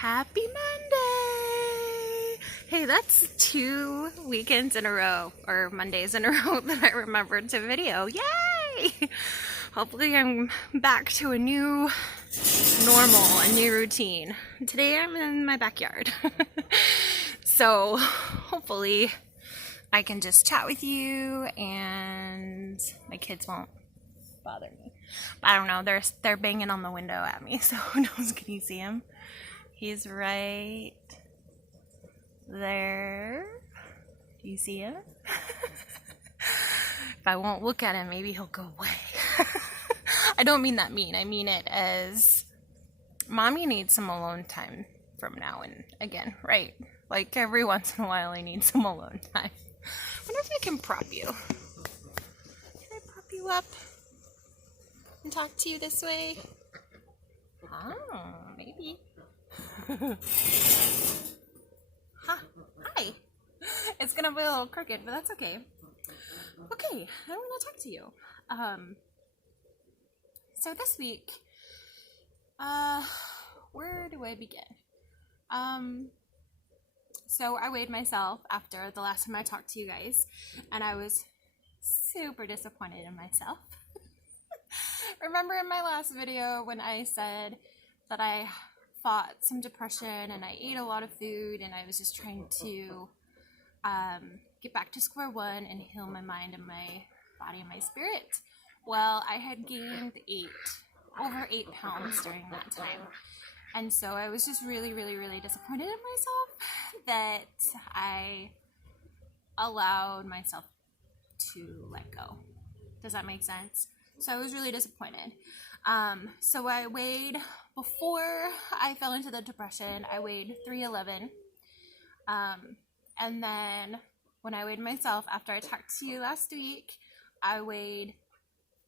Happy Monday! Hey, that's 2 weekends in a row, or Mondays in a row that I remembered to video. Yay! Hopefully I'm back to a new normal, a new routine. Today I'm in my backyard. So hopefully I can just chat with you and my kids won't bother me. But I don't know, they're banging on the window at me, so who knows, can you see him? He's right there. Do you see him? If I won't look at him, maybe he'll go away. I don't mean that mean. I mean it as mommy needs some alone time from now and again, right? Like every once in a while I need some alone time. I wonder if I can prop you. Can I prop you up and talk to you this way? Oh, maybe. Hi. It's gonna be a little crooked, but that's okay. Okay, I want to talk to you. So this week, where do I begin? So I weighed myself after the last time I talked to you guys, and I was super disappointed in myself. Remember in my last video when I said that I fought some depression and I ate a lot of food and I was just trying to get back to square one and heal my mind and my body and my spirit? Well, I had gained over 8 pounds during that time. And so I was just really, really, really disappointed in myself that I allowed myself to let go. Does that make sense? So I was really disappointed. So I weighed, before I fell into the depression, I weighed 311. And then when I weighed myself after I talked to you last week, I weighed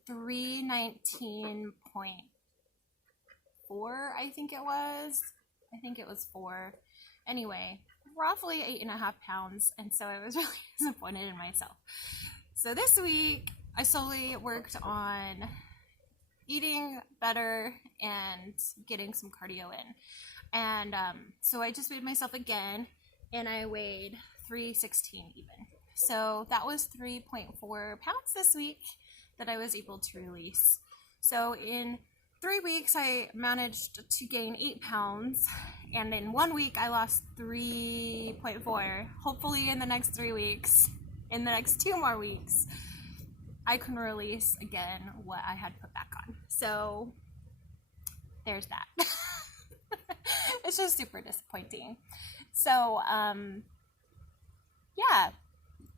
319.4, I think it was. I think it was 4. Anyway, roughly 8.5 pounds. And so I was really disappointed in myself. So this week, I slowly worked on eating better and getting some cardio in. And so I just weighed myself again, and I weighed 316 even. So that was 3.4 pounds this week that I was able to release. So in 3 weeks, I managed to gain 8 pounds, and in 1 week, I lost 3.4. Hopefully in the next 3 weeks, in the next 2 more weeks, I can release again what I had put back on. So there's that. It's just super disappointing. So yeah,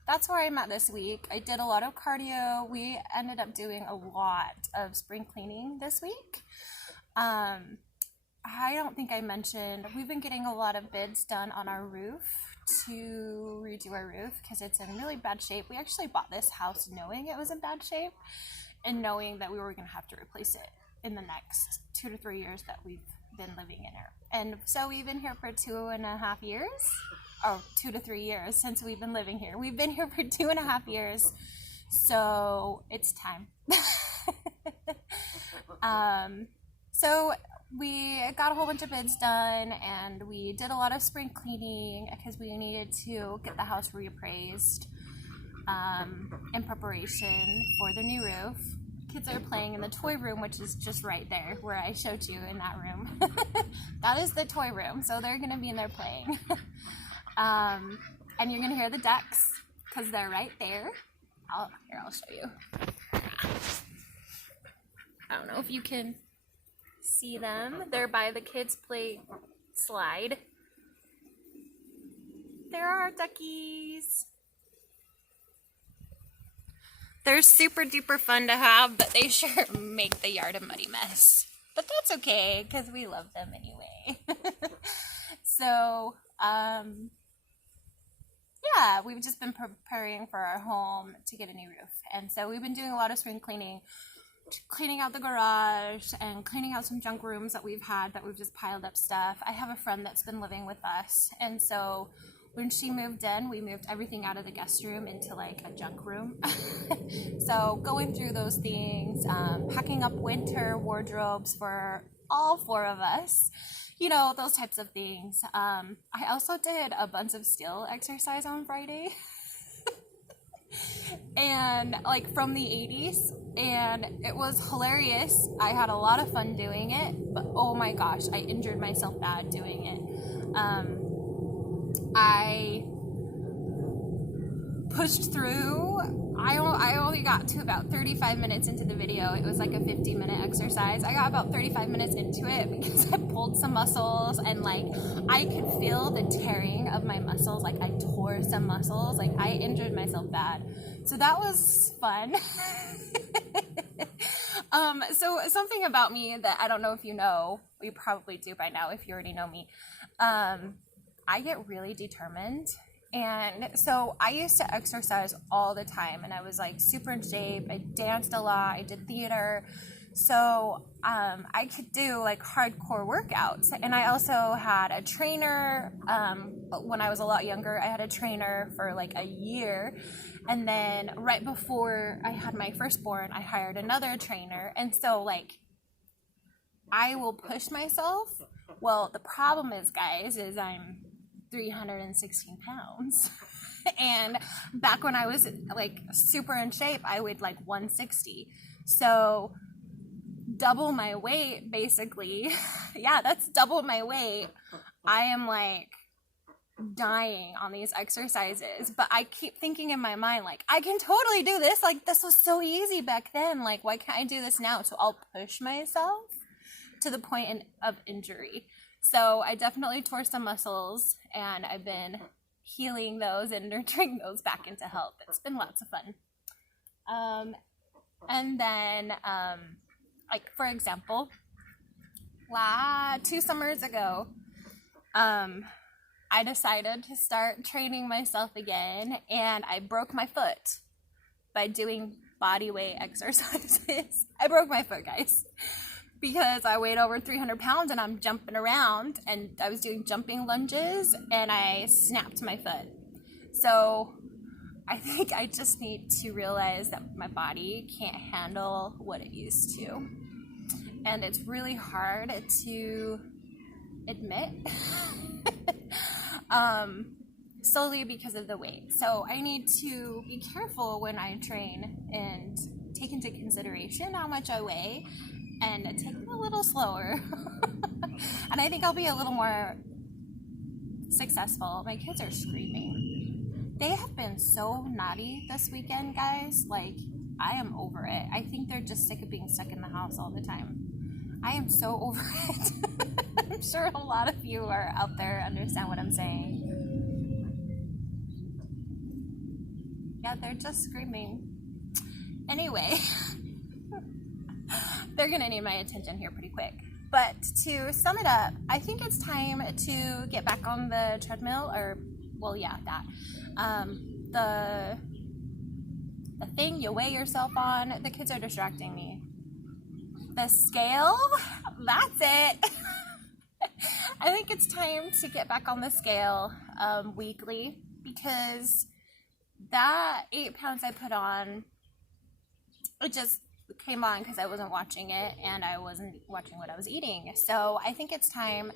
that's where I'm at this week. I did a lot of cardio. We ended up doing a lot of spring cleaning this week. I don't think I mentioned, we've been getting a lot of bids done on our roof to redo our roof because it's in really bad shape. We actually bought this house knowing it was in bad shape and knowing that we were going to have to replace it in the next 2 to 3 years that we've been living in it. And so we've been here for 2.5 years, or 2 to 3 years since we've been living here. We've been here for 2.5 years, so it's time. So we got a whole bunch of bids done, and we did a lot of spring cleaning because we needed to get the house reappraised in preparation for the new roof. Kids are playing in the toy room, which is just right there where I showed you in that room. That is the toy room, so they're going to be in there playing. And you're going to hear the ducks because they're right there. I'll show you. I don't know if you can see them. They're by the kids' play slide. There are our duckies. They're super duper fun to have, but they sure make the yard a muddy mess. But that's okay, because we love them anyway. So, yeah, we've just been preparing for our home to get a new roof. And so we've been doing a lot of spring cleaning out the garage and cleaning out some junk rooms that we've had that we've just piled up stuff. I have a friend that's been living with us, and so when she moved in, we moved everything out of the guest room into like a junk room. So going through those things, packing up winter wardrobes for all 4 of us, you know, those types of things. I also did a bunch of skill exercise on Friday. And like from the 80s, and it was hilarious. I had a lot of fun doing it, but oh my gosh, I injured myself bad doing it. I pushed through. I only got to about 35 minutes into the video. It was like a 50-minute exercise. I got about 35 minutes into it because I pulled some muscles, and like I could feel the tearing of my muscles. Like I tore some muscles. Like I injured myself bad. So that was fun. So something about me that I don't know if you know, you probably do by now if you already know me. I get really determined. And so I used to exercise all the time, and I was like super in shape. I danced a lot. I did theater. So I could do like hardcore workouts. And I also had a trainer. When I was a lot younger, I had a trainer for like a year. And then right before I had my firstborn, I hired another trainer. And so like I will push myself. Well, the problem is, guys, is I'm 316 pounds. And back when I was like super in shape, I weighed like 160. So double my weight, basically. Yeah, that's double my weight. I am like dying on these exercises, but I keep thinking in my mind, like, I can totally do this. Like, this was so easy back then. Like, why can't I do this now? So I'll push myself to the point of injury. So I definitely tore some muscles, and I've been healing those and nurturing those back into health. It's been lots of fun. And then, like, for example, 2 summers ago, I decided to start training myself again, and I broke my foot by doing body weight exercises. I broke my foot, guys, because I weighed over 300 pounds and I'm jumping around, and I was doing jumping lunges, and I snapped my foot. So I think I just need to realize that my body can't handle what it used to. And it's really hard to admit. Solely because of the weight. So I need to be careful when I train and take into consideration how much I weigh and take it a little slower. And I think I'll be a little more successful. My kids are screaming. They have been so naughty this weekend, guys. Like, I am over it. I think they're just sick of being stuck in the house all the time. I am so over it. I'm sure a lot of you are out there understand what I'm saying. Yeah, they're just screaming. Anyway, they're gonna need my attention here pretty quick. But to sum it up, I think it's time to get back on the treadmill, or, well, yeah, that. The thing you weigh yourself on. The kids are distracting me. The scale, that's it. I think it's time to get back on the scale weekly, because that 8 pounds I put on, it just came on because I wasn't watching it, and I wasn't watching what I was eating. So I think it's time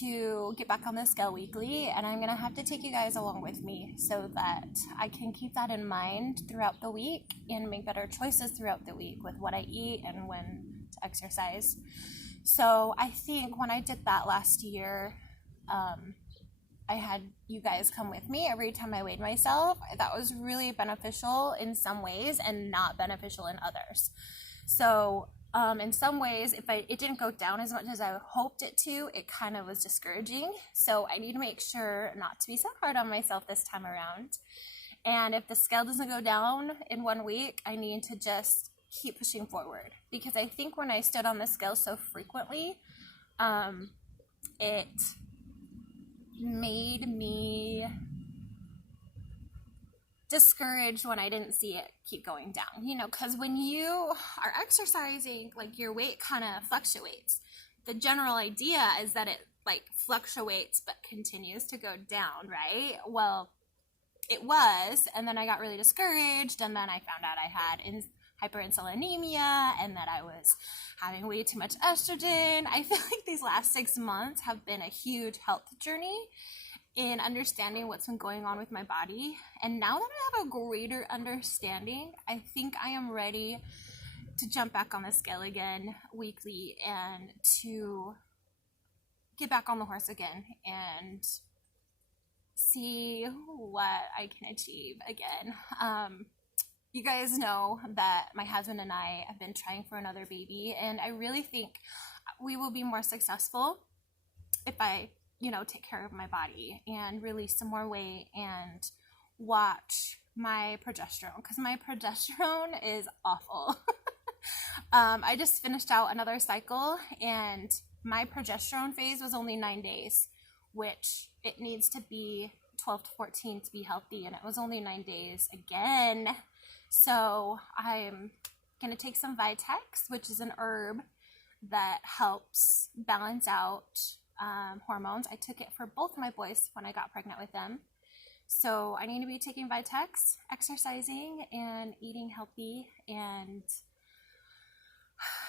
to get back on the scale weekly, and I'm going to have to take you guys along with me so that I can keep that in mind throughout the week and make better choices throughout the week with what I eat and when to exercise. So I think when I did that last year, I had you guys come with me every time I weighed myself. That was really beneficial in some ways and not beneficial in others. So in some ways, if it didn't go down as much as I hoped it to, it kind of was discouraging. So I need to make sure not to be so hard on myself this time around. And if the scale doesn't go down in 1 week, I need to just keep pushing forward. Because I think when I stood on the scale so frequently, it made me discouraged when I didn't see it keep going down, because when you are exercising, like, your weight kind of fluctuates. The general idea is that it like fluctuates but continues to go down, right? Well, it was, and then I got really discouraged, and then I found out I had hyperinsulinemia and that I was having way too much estrogen. I feel like these last 6 months have been a huge health journey in understanding what's been going on with my body. And now that I have a greater understanding, I think I am ready to jump back on the scale again weekly and to get back on the horse again and see what I can achieve again. You guys know that my husband and I have been trying for another baby, and I really think we will be more successful if I, take care of my body and release some more weight and watch my progesterone, because my progesterone is awful. I just finished out another cycle, and my progesterone phase was only 9 days, which it needs to be 12 to 14 to be healthy, and it was only 9 days again. So I'm going to take some Vitex, which is an herb that helps balance out hormones. I took it for both my boys when I got pregnant with them. So I need to be taking Vitex, exercising, and eating healthy. And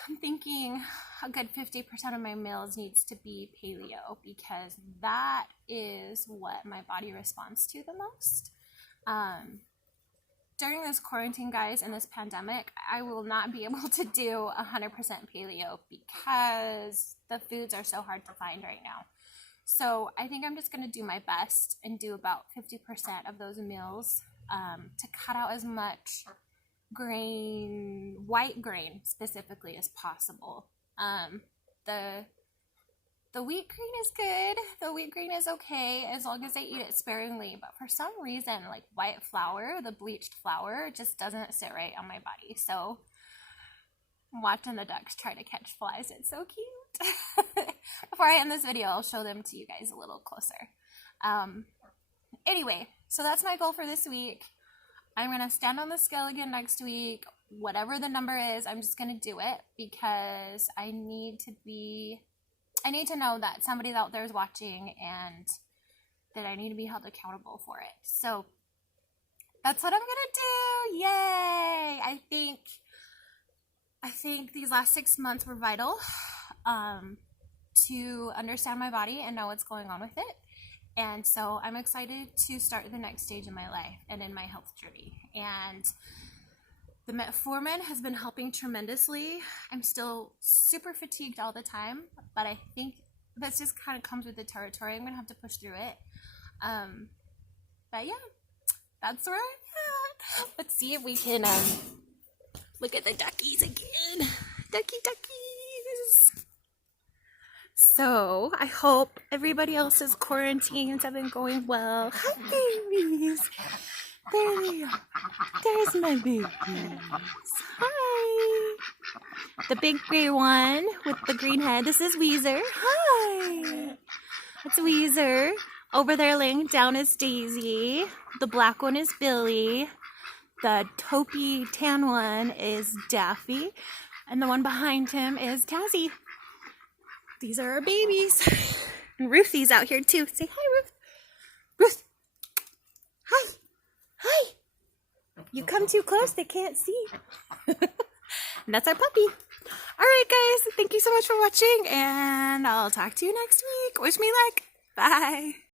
I'm thinking a good 50% of my meals needs to be paleo, because that is what my body responds to the most. During this quarantine, guys, and this pandemic, I will not be able to do 100% paleo because the foods are so hard to find right now. So I think I'm just going to do my best and do about 50% of those meals to cut out as much grain, white grain specifically, as possible. The wheat grain is good. The wheat grain is okay as long as I eat it sparingly. But for some reason, like white flour, the bleached flour, just doesn't sit right on my body. So I'm watching the ducks try to catch flies. It's so cute. Before I end this video, I'll show them to you guys a little closer. Anyway, so that's my goal for this week. I'm going to stand on the scale again next week. Whatever the number is, I'm just going to do it because I need to know that somebody out there is watching and that I need to be held accountable for it. So that's what I'm going to do. Yay! I think these last 6 months were vital to understand my body and know what's going on with it. And so I'm excited to start the next stage in my life and in my health journey. And the metformin has been helping tremendously. I'm still super fatigued all the time, but I think that's just kind of comes with the territory. I'm going to have to push through it. But yeah, that's where I'm at. Let's see if we can look at the duckies again. Duckies. So I hope everybody else's quarantines have been going well. Hi, babies. There they are. There's my babies. Hi. The big gray one with the green head. This is Weezer. Hi. That's Weezer. Over there laying down is Daisy. The black one is Billy. The taupey tan one is Daffy. And the one behind him is Tazzy. These are our babies. And Ruthie's out here too. Say hi, Ruth. Ruth. Hi. Hi. You come too close, they can't see. And that's our puppy. All right, guys. Thank you so much for watching, and I'll talk to you next week. Wish me luck. Bye.